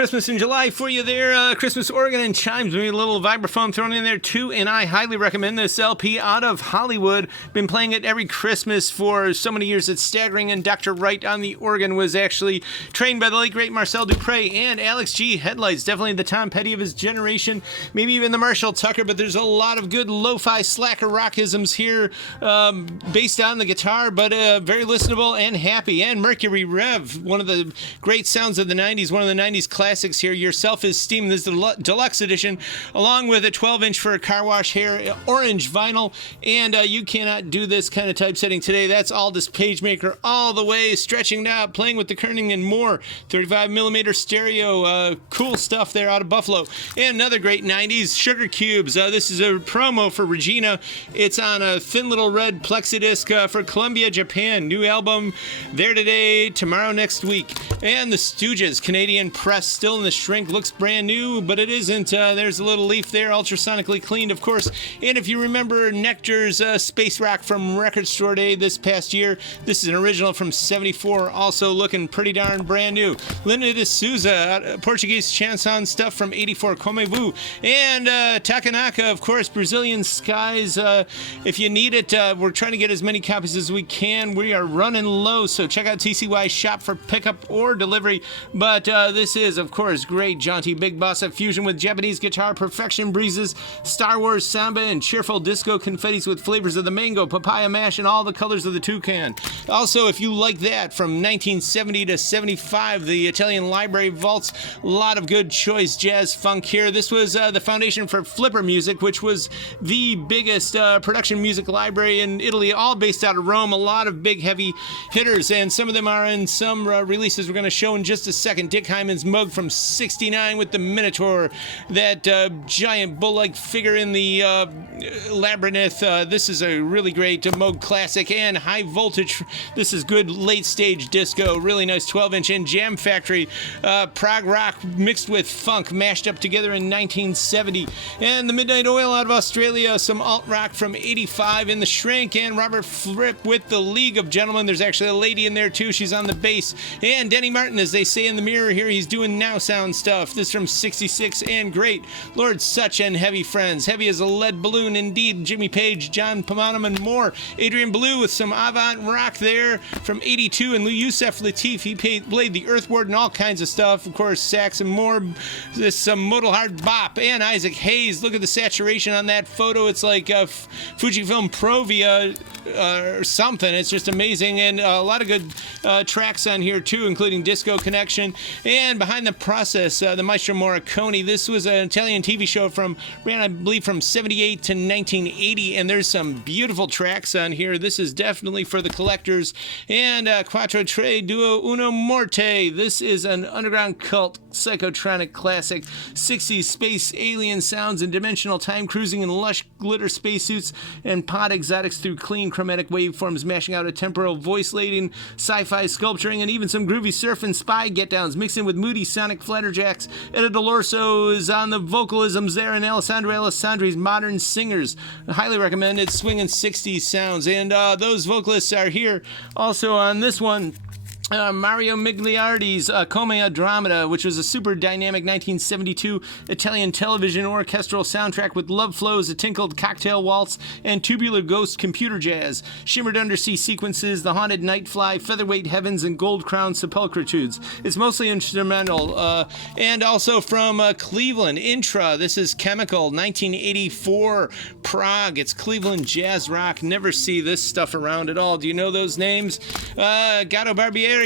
Christmas in July for you there. Christmas organ and chimes, maybe a little vibraphone thrown in there too. And I highly recommend this LP out of Hollywood. Been playing it every Christmas for so many years. It's staggering. And Dr. Wright on the organ was actually trained by the late great Marcel Dupré and Alex G. Headlights. Definitely the Tom Petty of his generation. Maybe even the Marshall Tucker. But there's a lot of good lo-fi slacker rockisms here based on the guitar. But very listenable and happy. And Mercury Rev, one of the great sounds of the 90s. One of the 90s classics here. Yourself is Steam. This is the deluxe edition, along with a 12-inch for a car wash hair, orange vinyl, and you cannot do this kind of typesetting today. That's Aldous PageMaker all the way, stretching out, playing with the kerning and more. 35mm stereo, cool stuff there out of Buffalo. And another great 90s, Sugar Cubes. This is a promo for Regina. It's on a thin little red plexidisc for Columbia, Japan. New album there today, tomorrow, next week. And the Stooges, Canadian press, still in the shrink, looks brand new, but it isn't. There's a little leaf there, ultrasonically cleaned, of course. And if you remember Nectar's Space Rock from Record Store Day this past year, this is an original from 74, also looking pretty darn brand new. Linda de Souza, Portuguese chanson stuff from 84, Como Vu. And Takanaka, of course, Brazilian Skies. If you need it, we're trying to get as many copies as we can. We are running low, so check out TCY Shop for pickup or delivery. But this is, of course, great jaunty big bossa fusion with Japanese guitar perfection breezes, Star Wars samba, and cheerful disco confettis with flavors of the mango, papaya mash, and all the colors of the toucan. Also, if you like that, from 1970 to 75, the Italian Library Vaults, a lot of good choice jazz funk here. This was the foundation for Flipper Music, which was the biggest production music library in Italy, all based out of Rome. A lot of big heavy hitters, and some of them are in some releases we're going to show in just a second. Dick Hyman's Mug from 69 with the Minotaur, that giant bull-like figure in the labyrinth. This is a really great Moog classic, and High Voltage. This is good late-stage disco, really nice 12-inch. And Jam Factory, prog rock mixed with funk, mashed up together in 1970. And the Midnight Oil out of Australia, some alt-rock from 85 in the Shrink, and Robert Fripp with the League of Gentlemen. There's actually a lady in there too, she's on the bass. And Denny Martin, as they say in the mirror here, he's doing Now Sound stuff. This from 66, and great Lord Such and Heavy Friends, heavy as a lead balloon indeed. Jimmy Page, John Pomonum, and more. Adrian Belew with some avant rock there from 82, and Yusef Lateef, he played the Earthward and all kinds of stuff, of course, sax and more. This some modal hard bop. And Isaac Hayes, look at the saturation on that photo. It's like Fujifilm Provia or something. It's just amazing, and a lot of good tracks on here too, including Disco Connection. And Behind the Process, the Maestro Morricone. This was an Italian TV show ran I believe from 78 to 1980, and there's some beautiful tracks on here. This is definitely for the collectors. And Quattro Tre Duo Uno Morte. This is an underground cult psychotronic classic. 60s space alien sounds and dimensional time cruising in lush glitter spacesuits and pod exotics through clean chromatic waveforms, mashing out a temporal voice-laden sci-fi sculpturing, and even some groovy surf and spy get-downs mixed in with moody sonic flatterjacks. Etta Dell'Orso is on the vocalisms there, and Alessandro Alessandri's modern singers. I highly recommend it. Swinging 60s sounds, and those vocalists are here also on this one. Mario Migliardi's Come Andromeda, which was a super dynamic 1972 Italian television orchestral soundtrack with love flows, a tinkled cocktail waltz, and tubular ghost computer jazz. Shimmered undersea sequences, the haunted nightfly, featherweight heavens, and gold-crowned sepulchritudes. It's mostly instrumental. And also from Cleveland, Intra. This is Chemical, 1984, Prague. It's Cleveland jazz rock. Never see this stuff around at all. Do you know those names? Gato Barbieri,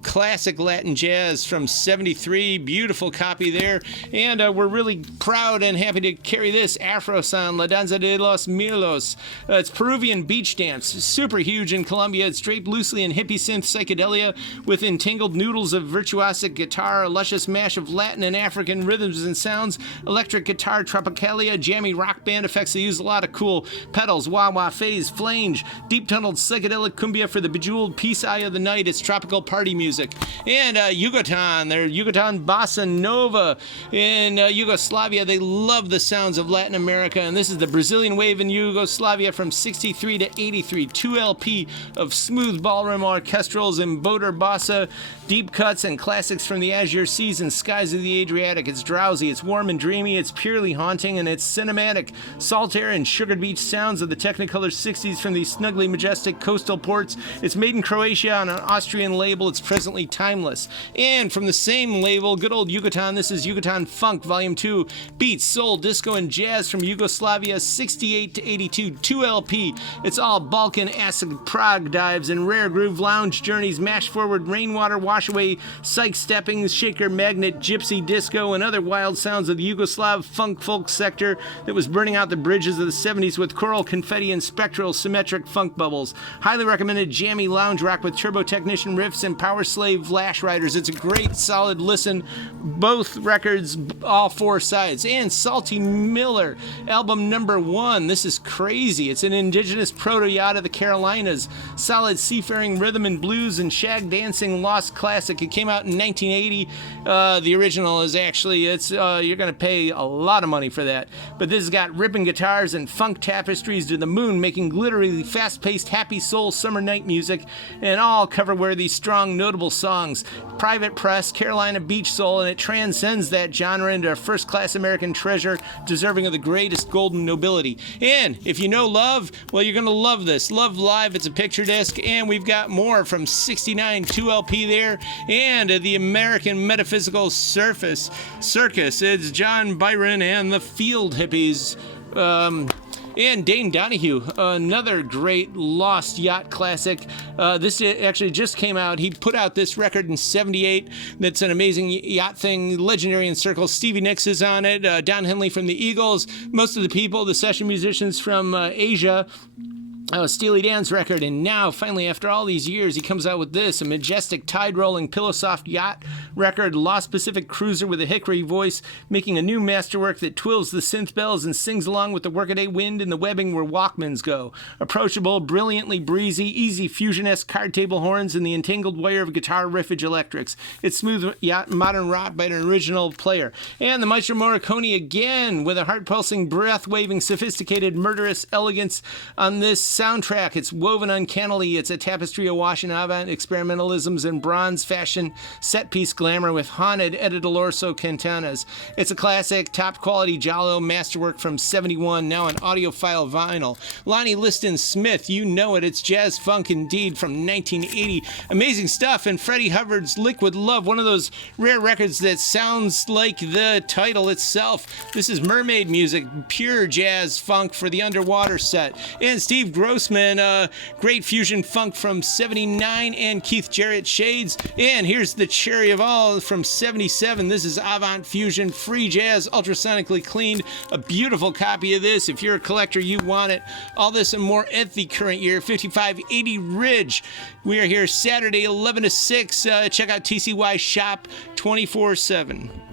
classic Latin jazz from 73, beautiful copy there. And we're really proud and happy to carry this Afro-San, La Danza de los Mirlos. It's Peruvian beach dance, super huge in Colombia. It's draped loosely in hippie synth psychedelia with entangled noodles of virtuosic guitar, a luscious mash of Latin and African rhythms and sounds, electric guitar, tropicalia, jammy rock band effects. They use a lot of cool pedals, wah-wah, phase, flange, deep-tunneled psychedelic cumbia for the bejeweled peace eye of the night. It's tropical party music. music. And Yucatan, they're Yucatan Bossa Nova. In Yugoslavia, they love the sounds of Latin America, and this is the Brazilian wave in Yugoslavia from 63 to 83. 2 LP of smooth ballroom orchestrals and boater bossa, deep cuts and classics from the azure seas and skies of the Adriatic. It's drowsy, it's warm and dreamy, it's purely haunting, and it's cinematic. Salt air and sugar beach sounds of the Technicolor 60s from these snugly majestic coastal ports. It's made in Croatia on an Austrian label. It's presently timeless. And from the same label, good old Yucatan, this is Yucatan Funk Volume 2. Beats, soul, disco, and jazz from Yugoslavia, 68 to 82. 2 LP. It's all Balkan acid prog dives and rare groove lounge journeys, mash forward rainwater wash away, psych stepping, shaker magnet, gypsy disco, and other wild sounds of the Yugoslav funk folk sector that was burning out the bridges of the 70s with choral confetti and spectral symmetric funk bubbles. Highly recommended jammy lounge rock with turbo technician riffs and power slave lash riders. It's a great solid listen. Both records, all 4 sides. And Salty Miller, album number 1. This is crazy. It's an indigenous proto-yacht of the Carolinas. Solid seafaring rhythm and blues and shag dancing lost classic. It came out in 1980. The original is actually, you're going to pay a lot of money for that. But this has got ripping guitars and funk tapestries to the moon, making literally fast-paced, happy soul summer night music, and all cover-worthy, strong, notable songs. Private Press, Carolina Beach Soul, and it transcends that genre into a first-class American treasure, deserving of the greatest golden nobility. And if you know Love, well, you're going to love this. Love Live, it's a picture disc, and we've got more from 69, 2 LP there, and the American Metaphysical Circus. It's John Byron and the Field Hippies. And Dane Donahue, another great lost yacht classic. This actually just came out. He put out this record in 78. That's an amazing yacht thing, legendary in circles. Stevie Nicks is on it, Don Henley from the Eagles, most of the people, the session musicians from Asia. Steely Dan's record, and now, finally, after all these years, he comes out with this, a majestic, tide-rolling, pillow-soft yacht record, Lost Pacific Cruiser with a hickory voice, making a new masterwork that twirls the synth bells and sings along with the workaday wind and the webbing where Walkmans go. Approachable, brilliantly breezy, easy fusion-esque card table horns and the entangled wire of guitar riffage electrics. It's smooth yacht, modern rock by an original player. And the Maestro Morricone again, with a heart-pulsing, breath-waving, sophisticated, murderous elegance on this soundtrack. It's woven uncannily. It's a tapestry awash in avant experimentalisms and bronze fashion set-piece glamour with haunted dell'orso cantanas. It's a classic, top-quality Giallo masterwork from 71, now on audiophile vinyl. Lonnie Liston Smith, you know it. It's jazz funk indeed from 1980. Amazing stuff. And Freddie Hubbard's Liquid Love, one of those rare records that sounds like the title itself. This is mermaid music, pure jazz funk for the underwater set. And Steve Grossman, great fusion funk from 79, and Keith Jarrett Shades. And here's the cherry of all from 77. This is Avant Fusion, free jazz, ultrasonically cleaned. A beautiful copy of this. If you're a collector, you want it. All this and more at the current year, 5580 Ridge. We are here Saturday, 11 to 6. Check out TCY Shop 24/7.